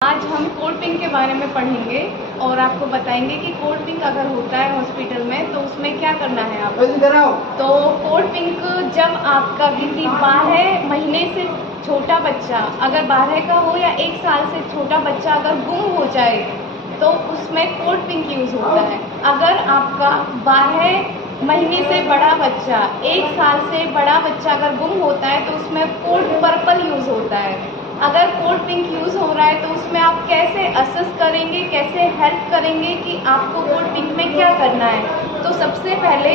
आज हम cold pink के बारे में पढ़ेंगे और आपको बताएंगे कि कोल्ड पिंक अगर होता है हॉस्पिटल में तो उसमें क्या करना है आपको। तो कोल्ड पिंक जब आपका किसी 12 महीने से छोटा बच्चा, अगर 12 का हो या 1 साल से छोटा बच्चा अगर गुम हो जाए तो उसमें कोल्ड पिंक यूज़ होता है। अगर आपका 12 महीने से बड़ा बच्चा, 1 साल से बड़ा बच्चा अगर गुम होता है तो उसमें कोल्ड पर्पल यूज़ होता है। अगर कोल्ड पिंक यूज़ हो रहा है तो उसमें आप कैसे असेस करेंगे, कैसे हेल्प करेंगे कि आपको कोल्ड पिंक में क्या करना है। तो सबसे पहले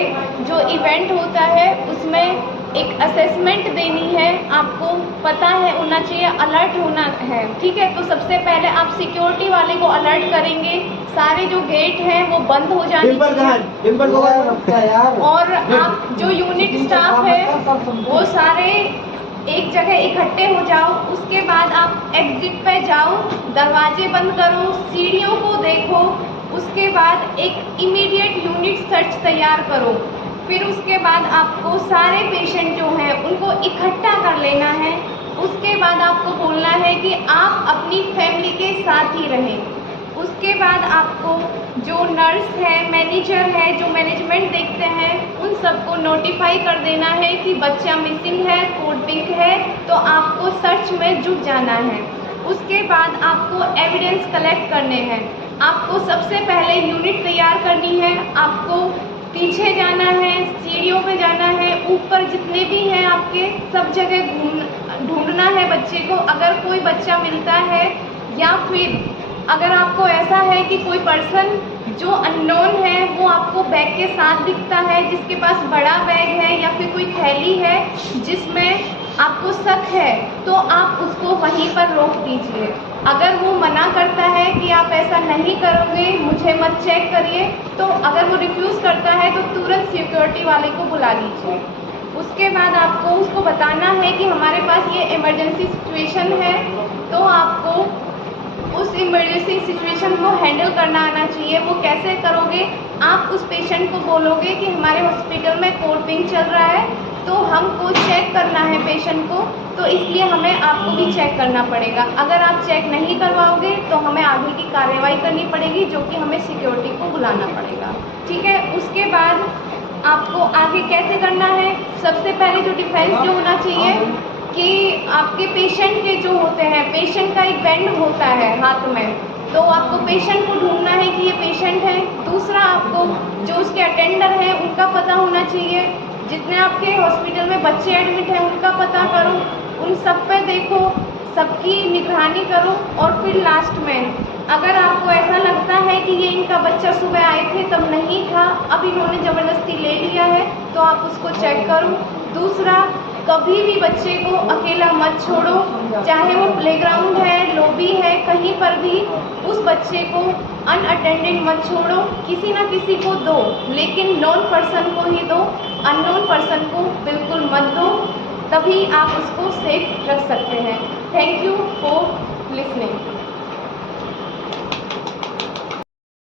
जो इवेंट होता है उसमें एक असेसमेंट देनी है, आपको पता है होना चाहिए, अलर्ट होना है, ठीक है। तो सबसे पहले आप सिक्योरिटी वाले को अलर्ट करेंगे, सारे जो गेट हैं वो बंद हो जाने और आप जो यूनिट स्टाफ है वो सारे एक जगह इकट्ठे हो जाओ। उसके बाद आप एग्जिट पे जाओ, दरवाजे बंद करो, सीढ़ियों को देखो। उसके बाद एक इमीडिएट यूनिट सर्च तैयार करो। फिर उसके बाद आपको सारे पेशेंट जो हैं उनको इकट्ठा कर लेना है। उसके बाद आपको बोलना है कि आप अपनी फैमिली के साथ ही रहें। उसके बाद आपको जो नर्स है, मैनेजर है, जो मैनेजमेंट देखते हैं, उन सबको नोटिफाई कर देना है कि बच्चा मिसिंग है, कोल्ड पिंक है, तो आपको सर्च में जुट जाना है। उसके बाद आपको एविडेंस कलेक्ट करने हैं। आपको सबसे पहले यूनिट तैयार करनी है, आपको पीछे जाना है, सीढ़ियों पे जाना है, ऊपर जितने भी हैं आपके सब जगह ढूंढना है बच्चे को। अगर कोई बच्चा मिलता है या फिर अगर आपको ऐसा है कि कोई पर्सन जो अननोन है वो आपको बैग के साथ दिखता है, जिसके पास बड़ा बैग है या फिर कोई थैली है जिसमें आपको शक है, तो आप उसको वहीं पर रोक दीजिए। अगर वो मना करता है कि आप ऐसा नहीं करोगे, मुझे मत चेक करिए, तो अगर वो रिफ्यूज़ करता है तो तुरंत सिक्योरिटी वाले को बुला लीजिए। उसके बाद आपको उसको बताना है कि हमारे पास ये इमरजेंसी सिचुएशन है, तो आपको उस इमरजेंसी सिचुएशन को हैंडल करना आना चाहिए। वो कैसे करोगे, आप उस पेशेंट को बोलोगे कि हमारे हॉस्पिटल में कोल्ड पिंक चल रहा है, तो हमको चेक करना है पेशेंट को, तो इसलिए हमें आपको भी चेक करना पड़ेगा। अगर आप चेक नहीं करवाओगे तो हमें आगे की कार्रवाई करनी पड़ेगी, जो कि हमें सिक्योरिटी को बुलाना पड़ेगा, ठीक है। उसके बाद आपको आगे कैसे करना है, सबसे पहले जो डिफेंस जो होना चाहिए कि आपके पेशेंट के जो होते हैं, पेशेंट का एक बैंड होता है हाथ में, तो आपको पेशेंट को ढूंढना है कि ये पेशेंट है। दूसरा, आपको जो उसके अटेंडर हैं उनका पता होना चाहिए। जितने आपके हॉस्पिटल में बच्चे एडमिट हैं उनका पता करो, उन सब पे देखो, सबकी निगरानी करो। और फिर लास्ट में अगर आपको ऐसा लगता है कि ये इनका बच्चा सुबह आए थे तब नहीं था, अब इन्होंने ज़बरदस्ती ले लिया है, तो आप उसको चेक करो। दूसरा, कभी भी बच्चे को अकेला मत छोड़ो, चाहे वो प्लेग्राउंड है, लॉबी है, कहीं पर भी उस बच्चे को अनअटेंडेड मत छोड़ो। किसी ना किसी को दो, लेकिन नॉन पर्सन को ही दो, अननोन पर्सन को बिल्कुल मत दो, तभी आप उसको सेफ रख सकते हैं। Thank you for listening.